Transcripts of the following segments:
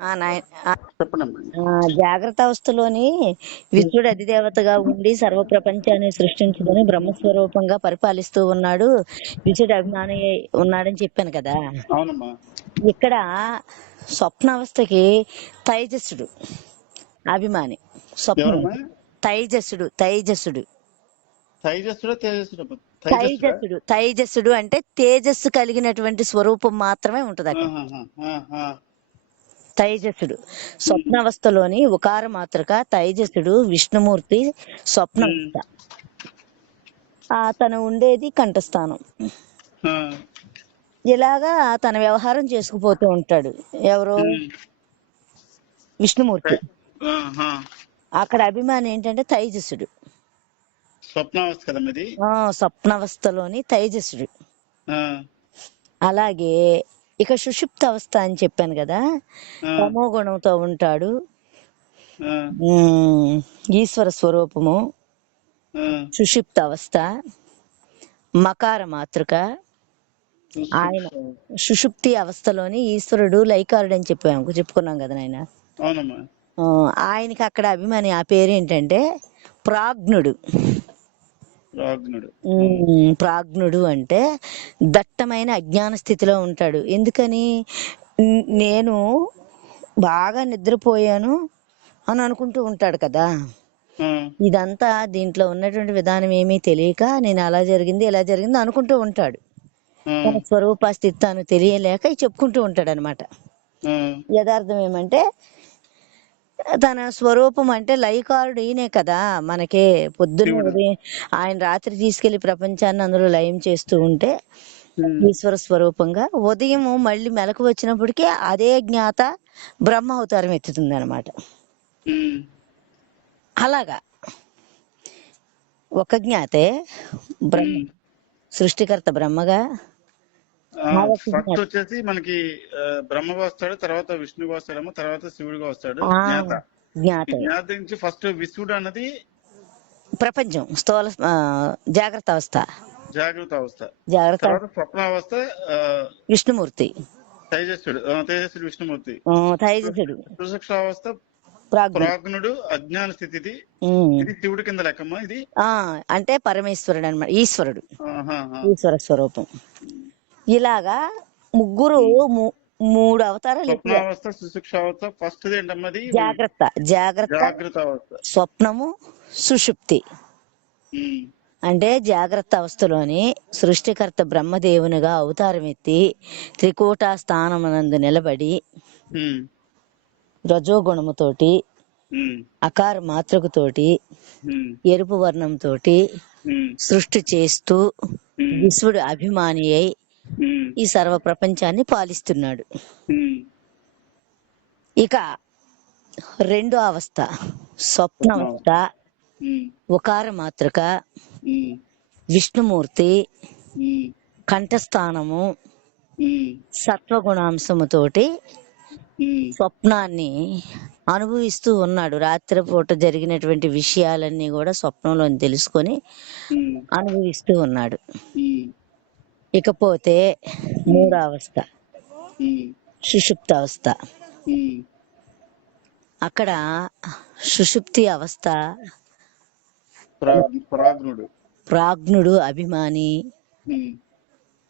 ఆ నాయ ఆ చెప్పండి. జాగ్రత్త అవస్థలోని విశ్వడు అధిదేవతగా ఉండి సర్వ ప్రపంచాన్ని సృష్టించుకొని బ్రహ్మస్వరూపంగా పరిపాలిస్తూ ఉన్నాడు. విశ్వడు అభిమాని ఉన్నాడని చెప్పాను కదా. అవునమ్మా. ఇక్కడ స్వప్నావస్థకి తైజస్సుడు అభిమాని. స్వప్నం ఎవరమ్మా? తైజస్సుడు తైజస్సుడు తైజస్సుడా తేజస్సుడా? తైజస్సుడా? తైజస్సుడు అంటే తేజస్సు కలిగినటువంటి స్వరూపం మాత్రమే ఉంటది అక్కడ. ఆహాహా, ఆహా. తైజసుడు స్వప్నావస్థలోని ఉకార మాత్రక తైజసుడు విష్ణుమూర్తి స్వప్నావస్థ. తను ఉండేది కంఠస్థానం. ఆ, ఇలాగా తన వ్యవహారం చేసుకుపోతూ ఉంటాడు. ఎవరు? విష్ణుమూర్తి. ఆహా. అక్కడ అభిమాని ఏంటంటే తైజసుడు. స్వప్నావస్థ కదా మీది? స్వప్నావస్థలోని తైజసుడు. ఆ, అలాగే ఇక సుషుప్త అవస్థ అని చెప్పాను కదా, ఆ, తమో గుణంతో ఉంటాడు. ఆ, ఈశ్వర స్వరూపము. ఆ. సుషుప్త అవస్థ మకార మాతృక. ఆయన సుషుప్తి అవస్థలోని ఈశ్వరుడు లైకారుడు అని చెప్పుకున్నాం కదా నాయన. అవునమ్మా. ఆయనకి అక్కడ అభిమాని ఆ పేరు ఏంటంటే ప్రాజ్ఞుడు. రాగ్నుడు. ప్రాజ్ఞుడు అంటే దట్టమైన అజ్ఞాన స్థితిలో ఉంటాడు. ఎందుకని? నేను బాగా నిద్రపోయాను అని అనుకుంటూ ఉంటాడు కదా. ఆ, ఇదంతా దీంట్లో ఉన్నటువంటి విధానం ఏమీ తెలియక నేను అలా జరిగింది ఇలా జరిగింది అనుకుంటూ ఉంటాడు. ఆ, తన స్వరూప స్థితి తాను తెలియలేక చెప్పుకుంటూ ఉంటాడు అనమాట. ఆ. యథార్థం ఏమంటే తన స్వరూపం అంటే లయకారుడు ఈయనే కదా. మనకే పొద్దున్న శివుడు. ఉదయం ఆయన రాత్రి తీసుకెళ్లి ప్రపంచాన్ని అందులో లయం చేస్తూ ఉంటే ఈశ్వర స్వరూపంగా ఉదయం మళ్ళీ మెలకు వచ్చినప్పటికీ అదే జ్ఞాత బ్రహ్మ అవతారం ఎత్తుతుంది అనమాట. అలాగా ఒక జ్ఞాతే బ్రహ్మ, సృష్టికర్త బ్రహ్మగా. ఫస్ట్ వచ్చేసి మనకి బ్రహ్మగా వస్తాడు, తర్వాత విష్ణుగా వస్తాడేమో, తర్వాత శివుడిగా వస్తాడు. జ్ఞాత. జ్ఞాత జ్ఞాత నుంచి ఫస్ట్ విశ్వడు అన్నది ప్రపంచం స్థూల జాగ్రత్త అవస్థ. జాగ్రత్త అవస్థ. జాగ్రత్త తర్వాత స్వప్నావస్థ విష్ణుమూర్తి. తేజస్సుడు తేజస్సుడు విష్ణుమూర్తి. తైజసుడు సుషుప్తావస్థ ప్రాజ్ఞుడు అజ్ఞాన స్థితి. ఇది శివుడి కింద లెక్కమ్మా ఇది. అంటే పరమేశ్వరుడు అనమాట, ఈశ్వరుడు, ఆహాహా. ఈశ్వర స్వరూపం. ఇలాగా ముగ్గురు మూడు అవతారాలు. స్వప్నావస్థ సుషుప్తావస్థ ఫస్ట్ ఏంటమ్మది? జాగ్రత్త జాగ్రత్త అవస్థ. స్వప్నము సుషుప్తి. అంటే జాగ్రత్త అవస్థలోని సృష్టికర్త బ్రహ్మదేవునిగా అవతారం ఎత్తి త్రికూట స్థానమునందు నిలబడి రజోగుణముతోటి అకార మాతృకతోటి ఎరుపు వర్ణంతో సృష్టి చేస్తూ విశ్వడు అభిమాని అయి ఈ సర్వ ప్రపంచాన్ని పాలిస్తున్నాడు. ఇక రెండో అవస్థ స్వప్నావస్థ ఉకార మాతృక విష్ణుమూర్తి కంఠస్థానము సత్వగుణాంశముతోటి స్వప్నాన్ని అనుభవిస్తూ ఉన్నాడు. రాత్రిపూట జరిగినటువంటి విషయాలన్నీ కూడా స్వప్నంలో తెలుసుకొని అనుభవిస్తూ ఉన్నాడు. ఇకపోతే మూడో అవస్థ సుషుప్త అవస్థ. అక్కడ సుషుప్తి అవస్థ ప్రాజ్ఞుడు అభిమాని,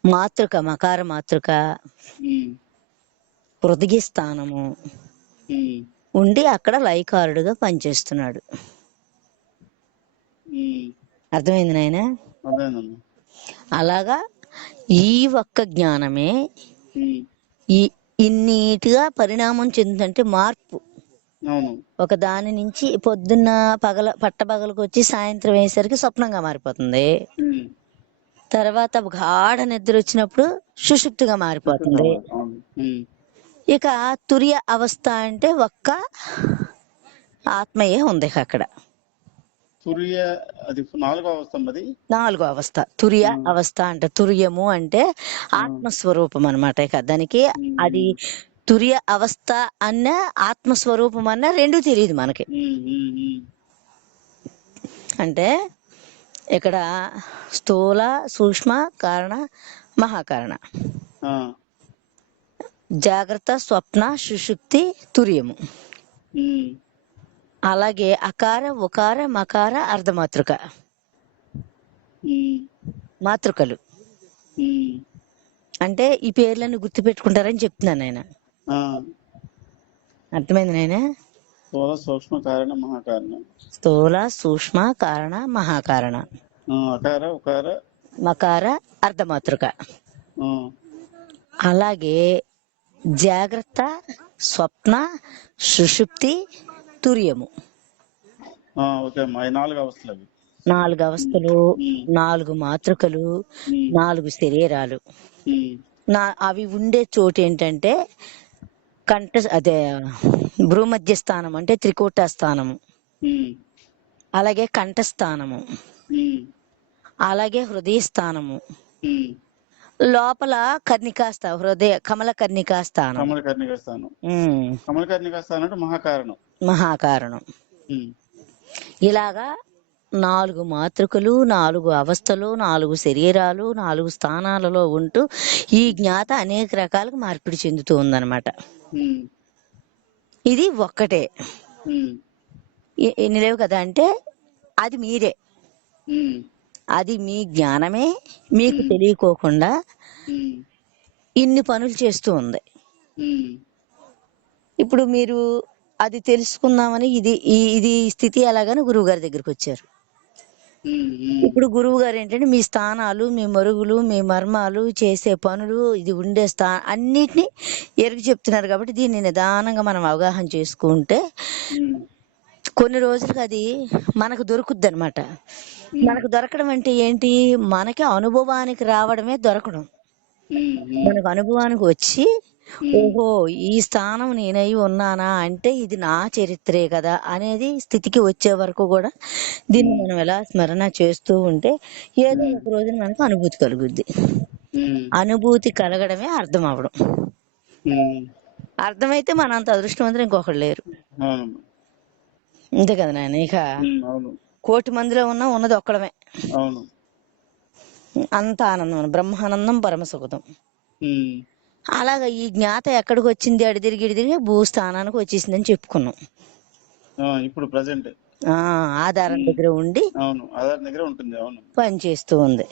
మాతృక మకార మాతృక హృదయ స్థానము ఉండి అక్కడ లయకారుడుగా పనిచేస్తున్నాడు. అర్థమైంది నాయన? అలాగా ఈ ఒక్క జ్ఞానమే ఇన్నిటిగా పరిణామం చెందుతుంటే మార్పు. ఒక దాని నుంచి పొద్దున్న పట్టపగలకు వచ్చి సాయంత్రం అయ్యేసరికి స్వప్నంగా మారిపోతుంది. తర్వాత గాఢ నిద్ర వచ్చినప్పుడు సుషుప్తిగా మారిపోతుంది. ఇక తుర్య అవస్థ అంటే ఒక్క ఆత్మయే ఉంది అక్కడ. నాలుగో అవస్థ తుర్య అవస్థ అంటే తుర్యము అంటే ఆత్మస్వరూపం అనమాట. ఇక దానికి అది తుర్య అవస్థ అన్న ఆత్మస్వరూపం అన్న రెండు తెలియదు మనకి. అంటే ఇక్కడ స్థూల సూక్ష్మ కారణ మహాకారణ. జాగ్రత్త, స్వప్న, సుషుప్తి, తుర్యము. ఉమ్, అలాగే అకార, ఉకార, మకార, అర్ధమాతృక ఉమ్, మాతృకలు. ఉమ్. అంటే ఈ పేర్లను గుర్తు పెట్టుకుంటారని చెప్తున్నాను ఆయన. ఆ, అర్థమైంది నాయన? స్థూల సూక్ష్మ కారణ మహాకారణం. స్థూల, సూక్ష్మ, కారణ, మహాకారణ, అకార ఉకార. మకార, అర్ధమాతృక. ఆ, అలాగే జాగ్రత్త, స్వప్న, సుషుప్తి, తుర్యము. ఓకే అమ్మా, ఈ 4 అవస్థలు అవి. 4 అవస్థలు, 4 మాతృకలు, 4 శరీరాలు. ఉమ్, అవి ఉండే చోటు ఏంటంటే అదే భ్రూమధ్య స్థానం అంటే త్రికూట స్థానము, ఉమ్, అలాగే కంఠస్థానము, ఉమ్, అలాగే హృదయ స్థానము, ఉమ్. లోపల కమల కర్ణికా స్థానం. కమలకర్ణిక స్థానం. కమలకర్ణిక స్థానం అంటే మహాకారణం. మహాకారణం. ఉమ్, ఇలాగా 4 మాతృకలు, 4 అవస్థలు, 4 శరీరాలు, 4 స్థానాలలో ఉంటూ ఈ జ్ఞాత అనేక రకాలుగా మార్పిడి చెందుతూ ఉందన్నమాట. ఉమ్, ఇది ఒక్కటే. ఉమ్, ఎన్ని లేవు కదా అంటే అది మీరే. ఉమ్, అది మీ జ్ఞానమే మీకు తెలియకోకుండా ఉమ్, ఇన్ని పనులు చేస్తూ ఉంది. ఉమ్, ఇప్పుడు మీరు అది తెలుసుకుందామని ఇది స్థితి ఎలాగని గురువు గారి దగ్గరికి వచ్చారు. ఉమ్, ఇప్పుడు గురువు గారు ఏంటంటే మీ స్థానాలు, మీ మరుగులు, మీ మర్మాలు, చేసే పనులు, ఇది ఉండే అన్నిటినీ ఎరుగు చెప్తున్నారు. కాబట్టి దీన్ని నిదానంగా మనం అవగాహన చేసుకుంటే ఉమ్, కొన్ని రోజులకు అది మనకు దొరుకుద్ది అనమాట. మనకు దొరకడం అంటే ఏంటి? మనకి అనుభవానికి రావడమే దొరకడం. మనకు అనుభవానికి వచ్చి ఓహో ఈ స్థానం నేనై ఉన్నానా అంటే ఇది నా చరిత్రే కదా అనేది స్థితికి వచ్చే వరకు కూడా దీన్ని మనం ఎలా స్మరణ చేస్తూ ఉంటే ఏదో ఒక రోజున మనకు అనుభూతి కలుగుద్ది. అనుభూతి కలగడమే అర్థం అవడం. అర్థమైతే మనంత అదృష్టవంతులు ఇంకొకరు లేరు. అంతే కదా నాయన? ఇక 1,000,000 మందిలో ఉన్నది ఒక్కడమే. అంత ఆనందం, బ్రహ్మానందం, పరమ సుఖం. అలాగా ఈ జ్ఞాత ఎక్కడికి వచ్చింది? అడిదిరిగి భూస్థానానికి వచ్చేసిందని చెప్పుకున్నాం. ఇప్పుడు ప్రెజెంట్ ఆధారం దగ్గర ఉండి పని చేస్తూ ఉంది.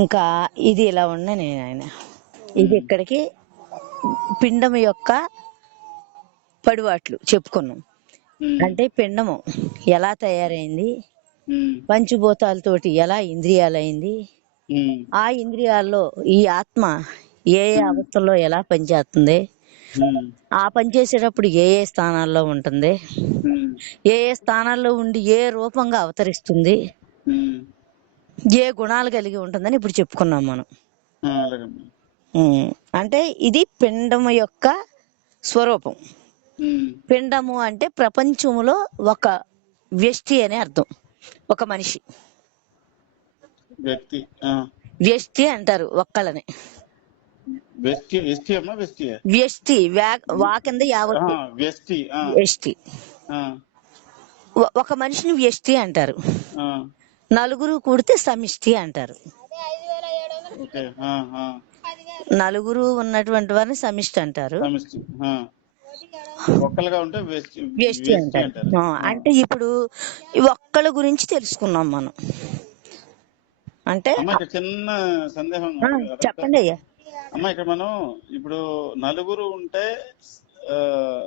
ఇంకా ఇది ఇలా నేను ఆయన ఇది ఇక్కడికి పిండం యొక్క పడివాట్లు చెప్పుకున్నాం. అంటే పిండము ఎలా తయారైంది, పంచభూతాలతోటి ఎలా ఇంద్రియాలైంది, ఆ ఇంద్రియాల్లో ఈ ఆత్మ ఏ అవస్థల్లో ఎలా పనిచేస్తుంది, ఆ పనిచేసేటప్పుడు ఏ స్థానాల్లో ఉంటుంది, ఏ స్థానాల్లో ఉండి ఏ రూపంగా అవతరిస్తుంది, ఏ గుణాలు కలిగి ఉంటుందని ఇప్పుడు చెప్పుకున్నాం మనం. అంటే ఇది పిండము యొక్క స్వరూపం. పిండము అంటే ప్రపంచంలో ఒక వ్యక్తి అని అర్థం. ఒక మనిషి వ్యక్తి అంటారు ఒక్కళ్ళని. వ్యష్టి వా కింద యావత్తు వ్యష్టి. ఒక మనిషిని వ్యష్టి అంటారు. నలుగురు కూడితే సమిష్టి అంటారు. నలుగురు ఉన్నటువంటి వారిని సమిష్టి అంటారు. వ్యష్టి అంటారు. అంటే ఇప్పుడు ఒక్కళ్ళ గురించి తెలుసుకున్నాం మనం. అంటే చిన్న సందేహం చెప్పండి అయ్యా. అమ్మా, ఇక్కడ మనం ఇప్పుడు నలుగురు ఉంటే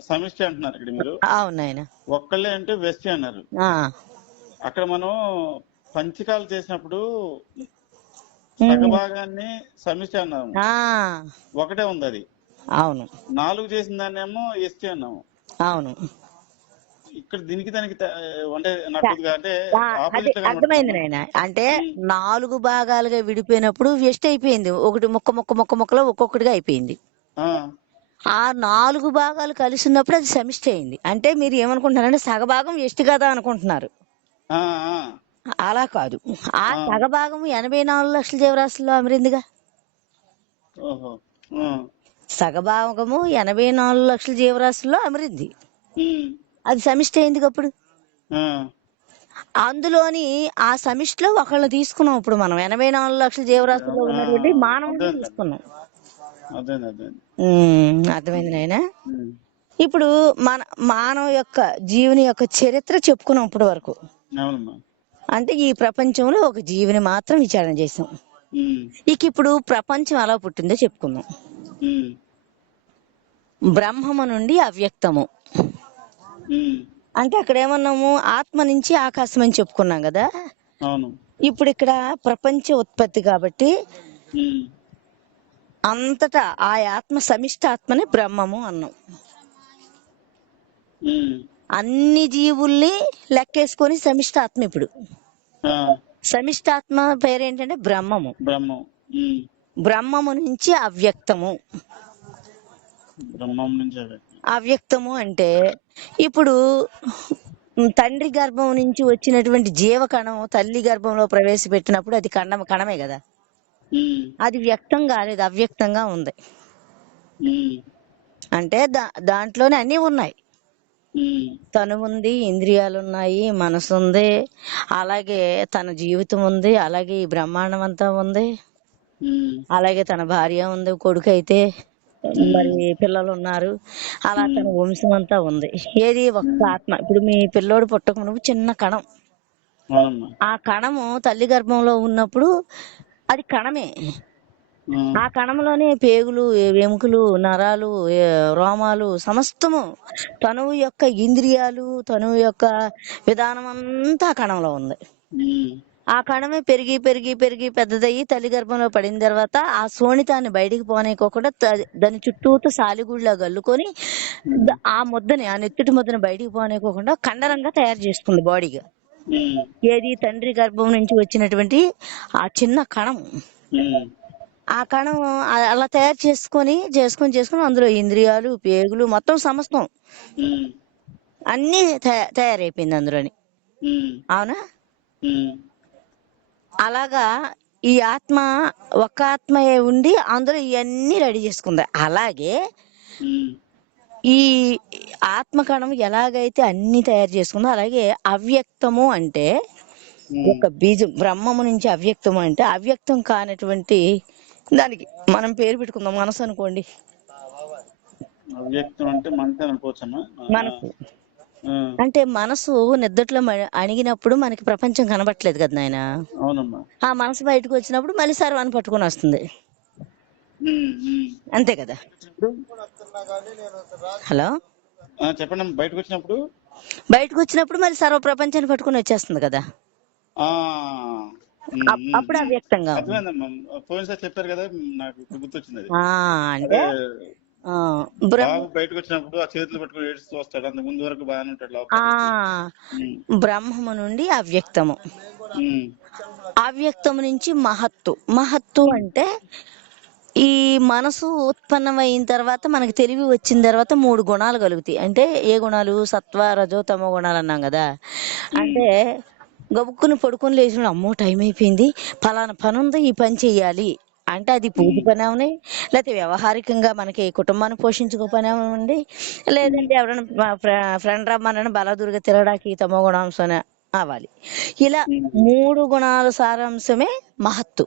సమిష్టి అంటున్నారు. ఇక్కడ మీరు అవునాయన ఒక్కళ్ళే అంటే వ్యష్టి అన్నారు. అక్కడ మనం పంచకాలు చేసినప్పుడు సగభాగాన్ని సమిష్టి అన్నాము, ఒకటే ఉంది అది. అవును. 4 చేసిన దాన్ని ఏమో ఎస్టీ అన్నాము. అవును. ఇక్కడ దీనికి దానికి అంటే అర్థమైంది నాయన. అంటే 4 భాగాలుగా విడిపోయినప్పుడు వ్యష్టి అయిపోయింది. ఒకటి ముక్కలో ఒక్కొక్కటిగా అయిపోయింది. ఆ 4 భాగాలు కలిసి ఉన్నప్పుడు అది సమిష్టి అయింది. అంటే మీరు ఏమనుకుంటున్నారంటే సగభాగం వ్యష్టి కదా అనుకుంటున్నారు. అలా కాదు. ఆ సగభాగం 84 లక్షల జీవరాశుల్లో అమరిందిగా. సగభాగము 84 లక్షల జీవరాశుల్లో అమరింది. అది సమిష్టి అయింది. అప్పుడు అందులోని ఆ సమిష్టిలో ఒకళ్ళని తీసుకున్నాం. ఇప్పుడు మనం 84 లక్షల జీవరాశుల్లో ఉన్నటువంటి మానవుని తీసుకున్నాం. అదే. అర్థమైంది నాయనా. ఉమ్. ఇప్పుడు మన మానవ యొక్క జీవుని యొక్క చరిత్ర చెప్పుకున్నాం ఇప్పటి వరకు. అవునమ్మా. అంటే ఈ ప్రపంచంలో ఒక జీవిని మాత్రం విచారణ చేసాం. ఉమ్. ఇక ఇప్పుడు ప్రపంచం ఎలా పుట్టిందో చెప్పుకుందాం. ఉమ్. బ్రహ్మము నుండి అవ్యక్తము ఉమ్. అంటే అక్కడ ఏమన్నాము, ఆత్మ నుంచి ఆకాశం అని చెప్పుకున్నాం కదా. అవును. ఇప్పుడు ఇక్కడ ప్రపంచ ఉత్పత్తి కాబట్టి ఉమ్. అంతటా ఆ ఆత్మ సమిష్టి ఆత్మని బ్రహ్మము అన్నాం. ఉమ్. అన్ని జీవుల్ని లెక్కేసుకొని సమిష్టి ఆత్మ. ఇప్పుడు ఆ, సమిష్టి ఆత్మ పేరేంటంటే బ్రహ్మము. బ్రహ్మం. ఉమ్. బ్రహ్మము నుంచి అవ్యక్తము. బ్రహ్మం నుంచి అదే. అవ్యక్తము అంటే ఇప్పుడు తండ్రి గర్భం నుంచి వచ్చినటువంటి జీవకణం తల్లి గర్భంలో ప్రవేశపెట్టినప్పుడు అది కణమే కదా. ఉమ్. అది వ్యక్తం కాలేదు, అవ్యక్తంగా ఉంది. ఉమ్. అంటే దాంట్లోనే అన్నీ ఉన్నాయి. ఉమ్. తను ఉంది, ఇంద్రియాలు ఉన్నాయి, మనసు ఉంది, అలాగే తన జీవితం ఉంది, అలాగే ఈ బ్రహ్మాండం అంతా ఉంది, ఉమ్. అలాగే తన భార్య ఉంది, కొడుకు అయితే మరి పిల్లలు ఉన్నారు, అలా తన వంశం అంతా ఉంది. ఏది ఒక్క ఆత్మ. ఇప్పుడు మీ పిల్లోడు పుట్టక మునుపు చిన్న కణం. అవునమ్మా. ఆ కణము తల్లి గర్భంలో ఉన్నప్పుడు అది కణమే. ఆ కణంలోనే పేగులు, ఎముకలు, నరాలు, రోమాలు సమస్తము, తనువు యొక్క ఇంద్రియాలు, తనువు యొక్క విధానం అంతా ఆ కణంలో ఉంది. ఉమ్. ఆ కణమే పెరిగి పెరిగి పెరిగి పెద్దదయ్యి తల్లి గర్భంలో పడిన తర్వాత ఆ శోణితాన్ని బయటికి పోనీకోకుండా దాని చుట్టూతో సాలిగుడిలా గల్లుకొని ఆ ముద్దని, ఆ నెత్తుటి ముద్దని బయటికి పోనీకోకుండా కండరంగా తయారు చేసుకుంది బాడీగా. ఉమ్. ఏది తండ్రి గర్భం నుంచి వచ్చినటువంటి ఆ చిన్న కణం. ఉమ్. ఆ కణం అలా తయారు చేసుకొని అందులో ఇంద్రియాలు, పేగులు మొత్తం సమస్తం ఉమ్. అన్ని తయారైపోయింది అందులోని. ఉమ్. అవునా? ఉమ్. అలాగా ఈ ఆత్మ ఒక్క ఆత్మయే ఉండి అందులో ఇవన్నీ రెడీ చేసుకుంది. అలాగే ఉమ్. ఈ ఆత్మకణం ఎలాగైతే అన్ని తయారు చేసుకుందో అలాగే అవ్యక్తము అంటే ఒక బీజం. బ్రహ్మము నుంచి అవ్యక్తము అంటే అవ్యక్తం కానటువంటి దానికి మనం పేరు పెట్టుకుందాం, మనసు అనుకోండి. అవ్యక్తం అంటే మనసు అనుకోవచ్చమ్మా. మనసు అంటే మనసు నిద్దట్లో అణిగినప్పుడు మనకి ప్రపంచం కనబట్టలేదు కదా నాయన. అవునమ్మా. ఆ మనసు బయటకు వచ్చినప్పుడు మళ్ళీ సర్వాన్ని పట్టుకొని వస్తుంది. అంతే కదా. హలో, చెప్పండి. బయటకు వచ్చినప్పుడు మళ్ళీ సర్వ ప్రపంచాన్ని పట్టుకొని వచ్చేస్తుంది కదా. అప్పుడు అవ్యక్తంగా ఉంది. అర్థమైందమ్మా. పోయినసారి చెప్పారు కదా, నాకు ఇప్పుడు గుర్తొచ్చింది అది. అంటే బాబు బయటకు వచ్చినప్పుడు ఆ చేతులు పట్టుకుని ఏడుస్తూ వస్తాడు. అంత ముందు వరకు బాగానే ఉంటాడు లోపల. బ్రహ్మము నుండి అవ్యక్తము, అవ్యక్తము నుంచి మహత్తు అంటే ఈ మనసు ఉత్పన్నమైన తర్వాత మనకి తెలివి వచ్చిన తర్వాత 3 గుణాలు కలుగుతాయి. అంటే ఏ గుణాలు? సత్వ, రజో, తమో గుణాలు అన్నాం కదా. అంటే గబుక్కుని పడుకొని లేచిన, అమ్మో టైం అయిపోయింది, ఫలానా పని ఉంది, ఈ పని చెయ్యాలి అంటే అది పూజ పని అవని, లేకపోతే వ్యవహారికంగా మనకి కుటుంబాన్ని పోషించుకో పని అవనండి, లేదంటే ఎవరైనా ఫ్రెండ్ రమ్మనని బలదుర్గ తిరగడానికి తమో గుణాంశం అవ్వాలి. ఇలా 3 గుణాల సారాంశమే మహత్తు.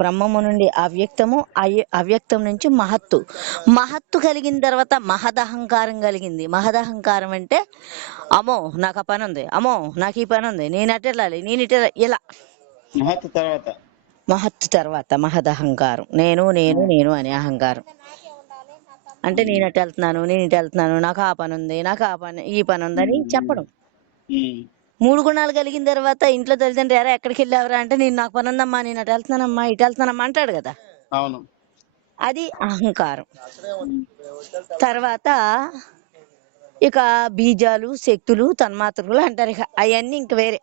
బ్రహ్మము నుండి అవ్యక్తము, అవ్యక్తం నుంచి మహత్తు కలిగిన తర్వాత మహదహంకారం కలిగింది. మహదహంకారం అంటే అమ్మో నాకు ఆ పని ఉంది, అమ్మో నాకు ఈ పని ఉంది, నేను అటెళ్ళాలి, నేను ఇట, ఇలా. మహత్తు తర్వాత మహదహంకారం, నేను నేను నేను అనే అహంకారం. అంటే నేను అటు వెళ్తున్నాను, నేను ఇటు వెళ్తున్నాను, నాకు ఆ పని ఉంది, నాకు ఆ పని, ఈ పని ఉందని చెప్పడం. 3 గుణాలు కలిగిన తర్వాత ఇంట్లో తల్లిదండ్రులు ఎరా ఎక్కడికి వెళ్ళావరా అంటే, నాకు పని ఉందమ్మా, నేను అటు వెళ్తున్నానమ్మా, ఇటు వెళ్తున్నానమ్మా అంటాడు కదా. అవును. అది అహంకారం. తర్వాత ఇక బీజాలు, శక్తులు, తన్మాత్రలు అంటారు. ఇక అవన్నీ ఇంక వేరే,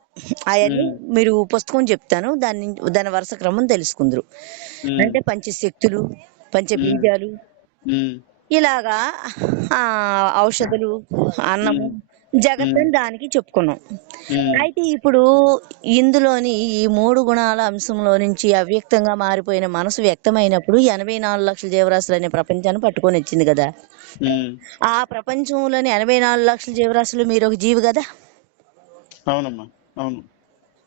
అవన్నీ మీరు పుస్తకం చెప్తాను, దాని వరుస క్రమం తెలుసుకుందరు. అంటే పంచశక్తులు, పంచబీజాలు, ఇలాగా ఔషధులు, అన్నము, జగత్తని దానికి చెప్పుకున్నాం. అయితే ఇప్పుడు ఇందులోని ఈ 3 గుణాల అంశంలో నుంచి అవ్యక్తంగా మారిపోయిన మనసు వ్యక్తమైనప్పుడు 84 లక్షల జీవరాశులు అనే ప్రపంచాన్ని పట్టుకొని వచ్చింది కదా. ఆ ప్రపంచంలోని 84 లక్షల జీవరాశులు మీరు ఒక జీవి కదా. అవునమ్మా. అవును.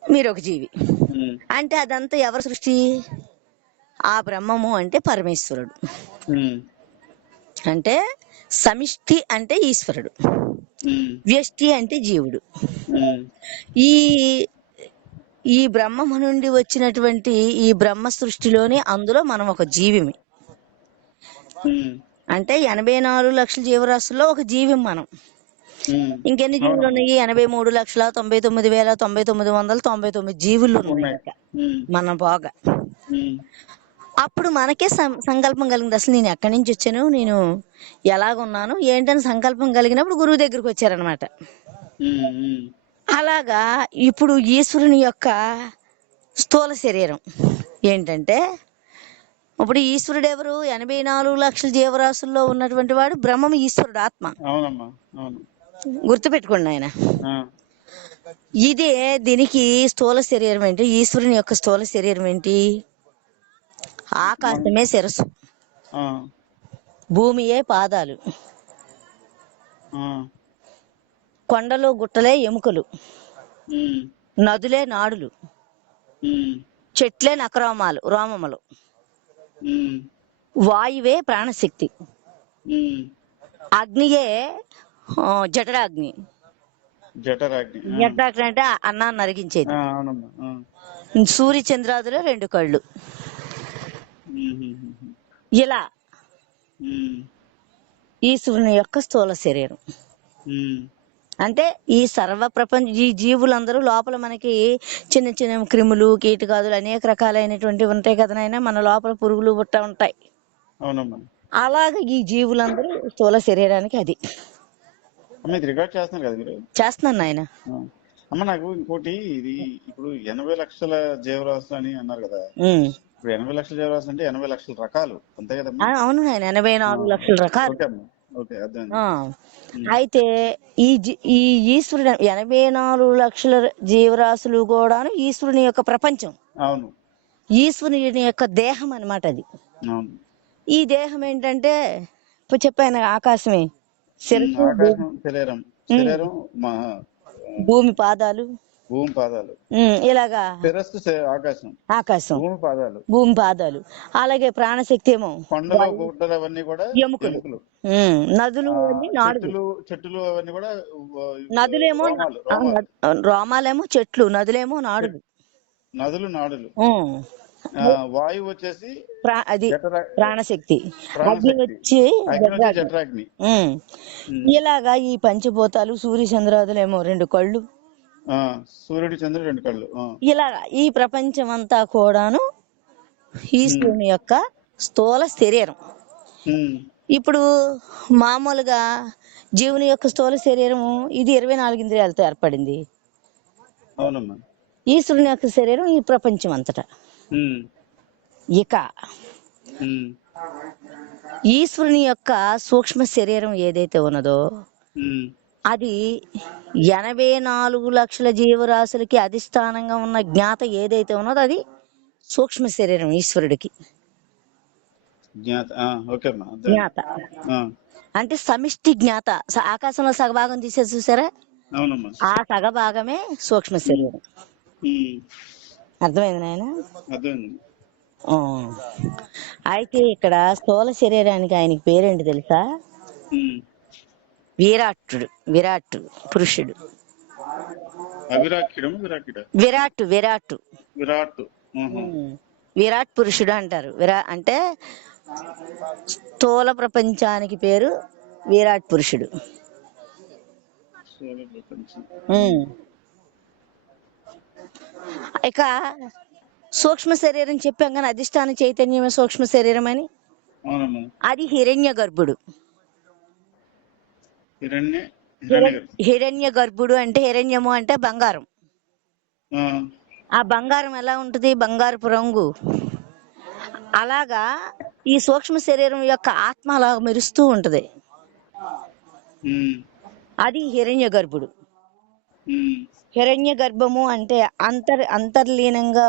మీరు ఒక జీవి అంటే అదంతా ఎవరి సృష్టి? ఆ బ్రహ్మము అంటే పరమేశ్వరుడు. ఉమ్, అంటే సమిష్టి అంటే ఈశ్వరుడు, ఉమ్, వ్యష్టి అంటే జీవుడు. ఉమ్, ఈ ఈ బ్రహ్మము నుండి వచ్చినటువంటి ఈ బ్రహ్మ సృష్టిలోనే అందులో మనం ఒక జీవిమి. ఉమ్, అంటే 84 లక్షల జీవరాశుల్లో ఒక జీవి మనం. ఉమ్. ఇంకెన్ని జీవులు అవునమ్మా, ఉన్నాయి? 83,99,999 జీవులు ఉన్నాయి ఉన్నాయి. ఇంకా ఉమ్, మనం పోగా. ఉమ్, అప్పుడు మనకే సంకల్పం కలిగింది, అసలు నేను ఎక్కడి నుంచి వచ్చాను, నేను ఎలాగున్నాను ఏంటని సంకల్పం కలిగినప్పుడు గురువు దగ్గరికి వచ్చారనమాట. ఉమ్, ఉమ్, అలాగా ఇప్పుడు ఈశ్వరుని యొక్క స్థూల శరీరం ఏంటంటే, ఇప్పుడు ఈశ్వరుడు ఎవరు? 84 లక్షల జీవరాశుల్లో ఉన్నటువంటి వాడు బ్రహ్మం, ఈశ్వరుడు ఆత్మ. అవునమ్మా, అవును. గుర్తుపెట్టుకోండి ఆయన. ఆ, ఇదే దీనికి స్థూల శరీరం ఏంటి? ఈశ్వరుని యొక్క స్థూల శరీరం ఏంటి? మన- ఆకాశమే శిరస్సు, ఆ, భూమియే పాదాలు, ఆ, కొండలు గుట్టలే ఎముకలు, ఉమ్, నదులే నాడులు, ఉమ్, చెట్లే రోమములు, ఉమ్, వాయువే ప్రాణశక్తి, ఉమ్. అగ్నియే జఠరాగ్ని. జఠరాగ్ని. ఆ, జఠరాగ్ని అంటే అన్నాన్ని ఆ, అరిగించేది. అవునమ్మా. ఆ, సూర్య చంద్రాదులే 2 కళ్ళు. ఉమ్, ఉమ్, ఉమ్, ఇలా ఉమ్, ఈశ్వరుని యొక్క స్థూల శరీరం. ఉమ్, అంటే ఈ సర్వ ప్రపంచ ఈ జీవులందరూ లోపల మనకి చిన్న చిన్న క్రిములు, కీటకాదులు అనేక రకాలైనటువంటి ఉంటాయి కదా నాయన, మన లోపల పురుగులు బుట్ట ఉంటాయి. అవునమ్మా. అలాగ ఈ జీవులందరూ స్థూల శరీరానికి అది అమ్మ, ఇది రికార్డ్ చేస్తున్నారు కదా మీరు? చేస్తున్నాను నాయన. ఆ. అమ్మ, నాకు ఇంకోటి, ఇది ఇప్పుడు 80 లక్షల జీవరాశులు అని అన్నారు కదా. ఉమ్. ఇప్పుడు 80 లక్షల జీవరాశులు అంటే 80 లక్షల రకాలు, అంతే కదమ్మా? అవును నాయన, 84 లక్షల రకాలు. ఓకే అమ్మా, ఓకే, అర్థం. ఆ అయితే ఈ ఈశ్వరుడు 84 లక్షల జీవరాశులు కూడాను ఈశ్వరుని యొక్క ప్రపంచం, అవును, ఈశ్వరుని యొక్క దేహం అన్నమాట అది. అవును. ఈ దేహం ఏంటంటే ఇప్పుడు చెప్పాను, ఆకాశమే శిరస్సు, ఆకాశం శరీరం, శరీరం మా భూమి పాదాలు, భూమి పాదాలు. ఇలాగా శిరస్సు ఆకాశం, ఆకాశం, భూమి పాదాలు, భూమి పాదాలు. అలాగే ప్రాణశక్తి ఏమో కొండలు గుట్టలు అవన్నీ కూడా ఎముకలు, ఎముకలు. నదులు అన్ని నాడులు. చెట్లు అవన్నీ కూడా నదులేమో రోమాలు, రోమాలు. రోమాలేమో చెట్లు, నదులేమో నాడులు. నదులు నాడులు. ఉమ్. వాయువు వచ్చేసి అది జఠరా- ప్రాణశక్తి, అగ్ని ప్రాణశక్తి, వచ్చి అగ్ని వచ్చి జఠరాగ్ని. జఠరాగ్ని. ఉమ్. ఇలాగా ఈ పంచభూతాలు, సూర్య చంద్రాదులేమో 2 కళ్ళు. సూర్యుడు చంద్రుడు 2 కళ్ళు. ఇలా ఈ ప్రపంచం అంతా కూడాను ఈశ్వరుని యొక్క స్థూల శరీరం. ఇప్పుడు మామూలుగా జీవుని యొక్క స్థూల శరీరము ఇది 24 ఇంద్రియాలతో ఏర్పడింది. అవునమ్మా. ఈశ్వరుని యొక్క శరీరం ఈ ప్రపంచం అంతటా. ఇక ఈశ్వరుని యొక్క సూక్ష్మ శరీరం ఏదైతే ఉన్నదో అది 84 లక్షల జీవరాశులకి అధిష్టానంగా ఉన్న జ్ఞాత ఏదైతే ఉన్నదో అది సూక్ష్మ శరీరం ఈశ్వరుడికి. జ్ఞాత అంటే సమిష్టి జ్ఞాత. ఆకాశంలో సగభాగం తీసే చూసారా, ఆ సగభాగమే సూక్ష్మ శరీరం. అర్థమైంది నాయన? అయితే ఇక్కడ స్థూల శరీరానికి ఆయనకి పేరేంటి తెలుసా? విరాట్ పురుషుడు. విరాట్ పురుషుడు అంటారు. అంటే స్థూల ప్రపంచానికి పేరు విరాట్ పురుషుడు. ఇక సూక్ష్మ శరీరం చెప్పాం కానీ అధిష్టాన చైతన్యమే సూక్ష్మ శరీరం అని. అది హిరణ్య గర్భుడు. హిరణ్య గర్భుడు అంటే హిరణ్యము అంటే బంగారం. ఆ బంగారం ఎలా ఉంటుంది? బంగారపు రంగు. అలాగా ఈ సూక్ష్మ శరీరం యొక్క ఆత్మ అలా మెరుస్తూ ఉంటది. అది హిరణ్య గర్భుడు. హిరణ్య గర్భము అంటే అంతర్లీనంగా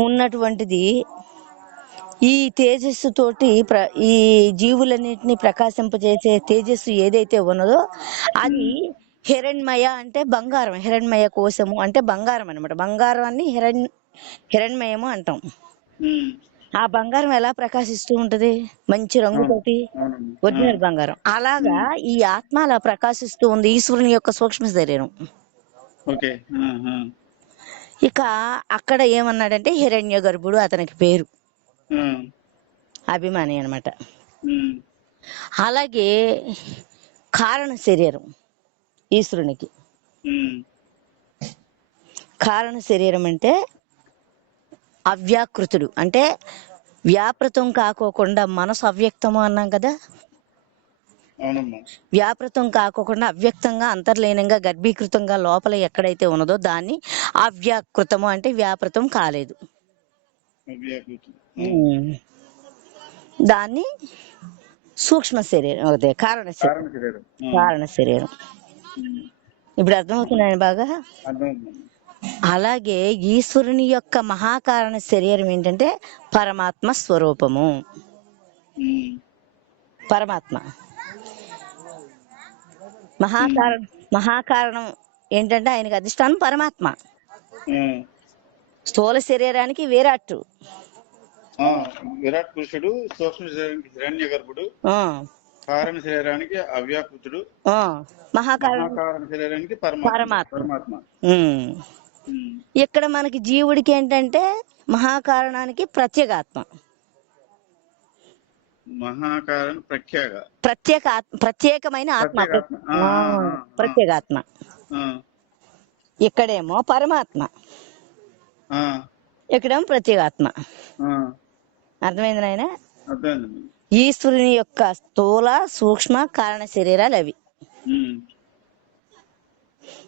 ఉన్నటువంటిది. ఈ తేజస్సు తోటి ఈ జీవులన్నిటిని ప్రకాశింపజేసే తేజస్సు ఏదైతే ఉన్నదో అది హిరణ్మయ అంటే బంగారం. హిరణ్మయ కోశము అంటే బంగారం అనమాట. బంగారాన్ని హిరణ్మయము అంటాం. ఆ బంగారం ఎలా ప్రకాశిస్తూ ఉంటది? మంచి అవును రంగుతోటి, అవునండి. ఒరిజినల్ బంగారం. అలాగా ఈ ఆత్మ అలా ప్రకాశిస్తూ ఉంది, ఈశ్వరుని యొక్క సూక్ష్మ శరీరం. ఓకే. ఇక అక్కడ ఏమన్నాడంటే హిరణ్య గర్భుడు అతనికి పేరు, అభిమాని అన్నమాట. అలాగే కారణ శరీరం ఈశ్వరునికి. కారణ శరీరం అంటే అవ్యాకృతుడు, అంటే వ్యాపృతం కాకోకుండా, మనసు అవ్యక్తము అన్నాం కదా, అవునమ్మా. వ్యాపృతం కాకోకుండా అవ్యక్తంగా అంతర్లీనంగా గర్భీకృతంగా లోపల ఎక్కడైతే ఉన్నదో దాన్ని అవ్యాకృతము, అంటే వ్యాపృతం కాలేదు. దాన్ని సూక్ష్మ శరీరం, అదే కారణ శరీరం. కారణ శరీరం. ఇప్పుడు అర్థమవుతున్నాయి బాగా. అలాగే ఈశ్వరుని యొక్క మహాకారణ శరీరం ఏంటంటే పరమాత్మ స్వరూపము. పరమాత్మ మహాకారణం ఏంటంటే ఆయనకి అధిష్టానం పరమాత్మ. స్థూల శరీరానికి విరాట్, విరాట్ పురుషుడు, సూక్ష్మ శరీరానికి హిరణ్య గర్భుడు, కారణ శరీరానికి అవ్యాకృతుడు, మహాకారణ శరీరానికి పరమాత్మ. ఇక్కడ మనకి జీవుడికి ఏంటంటే మహాకారణానికి ప్రత్యేగాత్మ, ప్రత్యేకమైన ఆత్మ, ప్రత్యేగాత్మ. ఇక్కడేమో పరమాత్మ, ఇక్కడేమో ప్రత్యేగాత్మ. అర్థమైంది నాయన? ఈశ్వరుని యొక్క స్థూల సూక్ష్మ కారణ శరీరాలు అవి.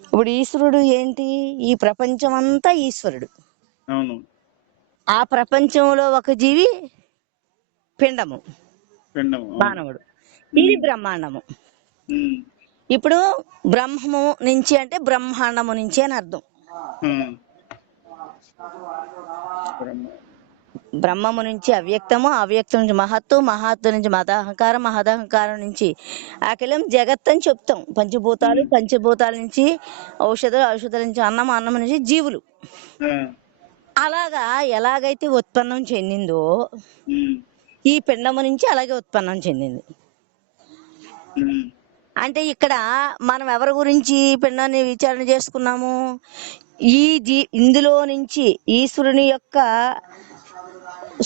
ఇప్పుడు ఈశ్వరుడు ఏంటి? ఈ ప్రపంచం అంతా ఈశ్వరుడు. ఆ ప్రపంచంలో ఒక జీవి పిండము, మానవుడు. ఇది బ్రహ్మాండము. ఇప్పుడు బ్రహ్మము నుంచి అంటే బ్రహ్మాండము నుంచి అని అర్థం. బ్రహ్మము నుంచి అవ్యక్తము, అవ్యక్తం నుంచి మహత్తు, మహత్తు నుంచి మదహంకారం, మహదహంకారం నుంచి అఖిలం జగత్ అని చెప్తాం. పంచభూతాలు, పంచభూతాల నుంచి ఔషధాలు, ఔషధాల నుంచి అన్నం, అన్నం నుంచి జీవులు. అలాగా ఎలాగైతే ఉత్పన్నం చెందిందో ఈ పిండము నుంచి అలాగే ఉత్పన్నం చెందింది. అంటే ఇక్కడ మనం ఎవరి గురించి పిండాన్ని విచారణ చేసుకున్నాము? ఇందులో నుంచి ఈశ్వరుని యొక్క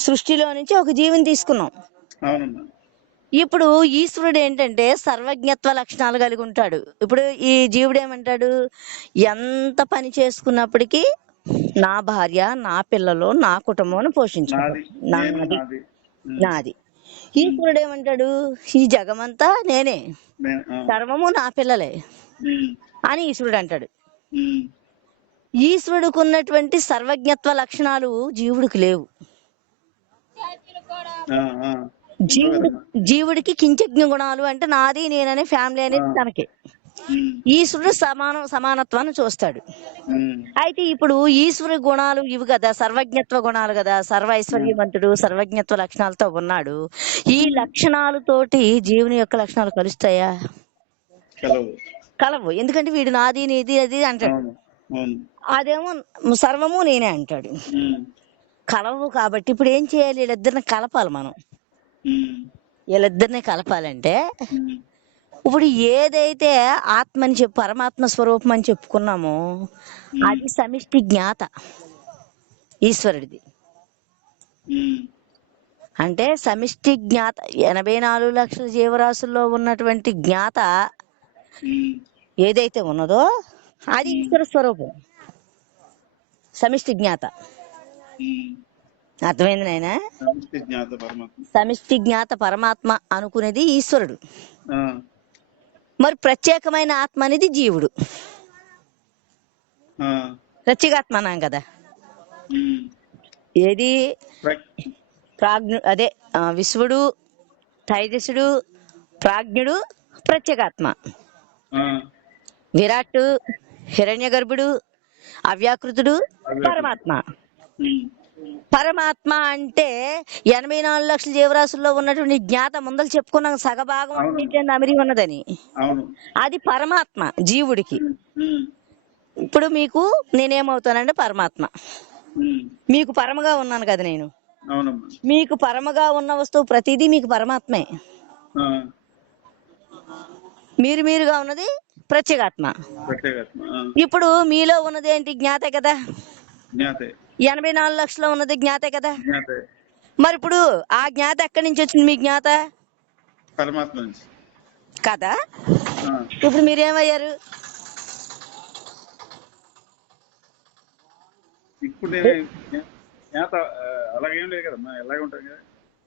సృష్టిలో నుంచి ఒక జీవిని తీసుకున్నాం. ఇప్పుడు ఈశ్వరుడు ఏంటంటే సర్వజ్ఞత్వ లక్షణాలు కలిగి ఉంటాడు. ఇప్పుడు ఈ జీవుడు ఏమంటాడు? ఎంత పని చేసుకున్నప్పటికీ నా భార్య, నా పిల్లలు, నా కుటుంబం పోషించుకుంటాడు, నాది. ఈశ్వరుడు ఏమంటాడు? ఈ జగమంతా నేనే, సర్వము నా పిల్లలే అని ఈశ్వరుడు అంటాడు. ఈశ్వరుడికి ఉన్నటువంటి సర్వజ్ఞత్వ లక్షణాలు జీవుడికి లేవు. జీవుడికి కించజ్ఞ గుణాలు, అంటే నాది, నేననే ఫ్యామిలీ అనేది తనకి. ఈశ్వరుడు సమానత్వాన్ని చూస్తాడు. అయితే ఇప్పుడు ఈశ్వరు గుణాలు ఇవి కదా, సర్వజ్ఞత్వ గుణాలు కదా, సర్వ ఐశ్వర్యవంతుడు, సర్వజ్ఞత్వ లక్షణాలతో ఉన్నాడు. ఈ లక్షణాలతోటి జీవుని యొక్క లక్షణాలు కలుస్తాయా? కలవు. ఎందుకంటే వీడు నాది, నీది, అది అంటాడు, అదేమో సర్వము నేనే అంటాడు. కలవు. కాబట్టి ఇప్పుడు ఏం చేయాలి? వీళ్ళిద్దరిని కలపాలి మనం. వీళ్ళిద్దరిని కలపాలంటే ఇప్పుడు ఏదైతే ఆత్మని పరమాత్మ స్వరూపం అని చెప్పుకున్నామో అది సమిష్టి జ్ఞాత ఈశ్వరుడిది. అంటే సమిష్టి జ్ఞాత 84 లక్షల జీవరాశుల్లో ఉన్నటువంటి జ్ఞాత ఏదైతే ఉన్నదో అది ఈశ్వర స్వరూపం, సమిష్టి జ్ఞాత. అర్థమైంది నాయన? సమిష్టి జ్ఞాత పరమాత్మ అనుకునేది ఈశ్వరుడు. మరి ప్రత్యేకమైన ఆత్మ అనేది జీవుడు, ప్రత్యేగాత్మ అన్నాం కదా. ఏది అదే విశ్వడు, తైజసుడు, ప్రాజ్ఞుడు, ప్రత్యేగాత్మ. విరాట్, హిరణ్య గర్భుడు, అవ్యాకృతుడు, పరమాత్మ. పరమాత్మ అంటే 84 లక్షల జీవరాశుల్లో ఉన్నటువంటి జ్ఞాత ముందలు చెప్పుకున్నాం, సగభాగం అమిరి ఉన్నదని. అది పరమాత్మ జీవుడికి. ఇప్పుడు మీకు నేనేమవుతానంటే పరమాత్మ, మీకు పరమగా ఉన్నాను కదా నేను. అవునమ్మా. మీకు పరమగా ఉన్న వస్తువు ప్రతిదీ మీకు పరమాత్మే. ఆ, మీరుగా ఉన్నది ప్రత్యేగాత్మ. ప్రత్యేగాత్మ. ఆ, ఇప్పుడు మీలో ఉన్నది ఏంటి? జ్ఞాతే కదా. జ్ఞాతే. 84 లక్షలు ఉన్నది జ్ఞాతే కదా. జ్ఞాతే. మరి ఇప్పుడు ఆ జ్ఞాత ఎక్కడి నుంచి వచ్చింది? మీ జ్ఞాత పరమాత్మ నుంచి. కదా. ఆ, ఇప్పుడు మీరేమయ్యారు? ఇప్పుడు జ్ఞాత అలాగేం లేదు కదమ్మా, ఎలాగ ఉంటుంది కదా.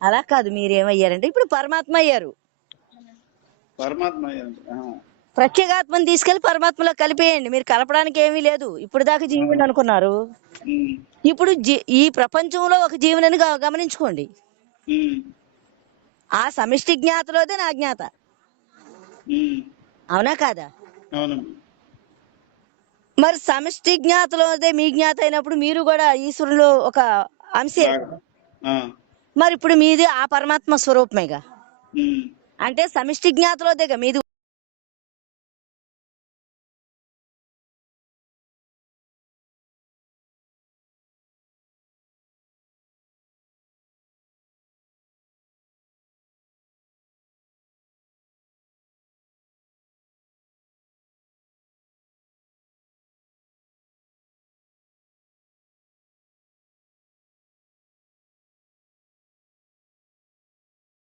అలా కాదు, మీరేమయ్యారంటే ఇప్పుడు పరమాత్మ అయ్యారు. పరమాత్మ. ఆ, ప్రత్యేగాత్మని తీసుకెళ్లి పరమాత్మలో కలిపేయండి. మీరు కలపడానికి ఏమీ లేదు. ఇప్పుడు దాకా జీవుని అనుకున్నారు, ఉమ్, ఇప్పుడు ఈ ప్రపంచంలో ఒక జీవుని గమనించుకోండి. ఉమ్, ఆ సమిష్టి జ్ఞాతలోదే నా జ్ఞాత. ఉమ్, అవునా కాదా? అవునమ్మా. మరి సమిష్టి జ్ఞాతలోదే మీ జ్ఞాత అయినప్పుడు మీరు కూడా ఈశ్వరులో ఒక అంశే. బాగా. ఆ, మరి ఇప్పుడు మీది ఆ పరమాత్మ స్వరూపమేగా. ఉమ్. అంటే సమిష్టి జ్ఞాతలోదేగా మీది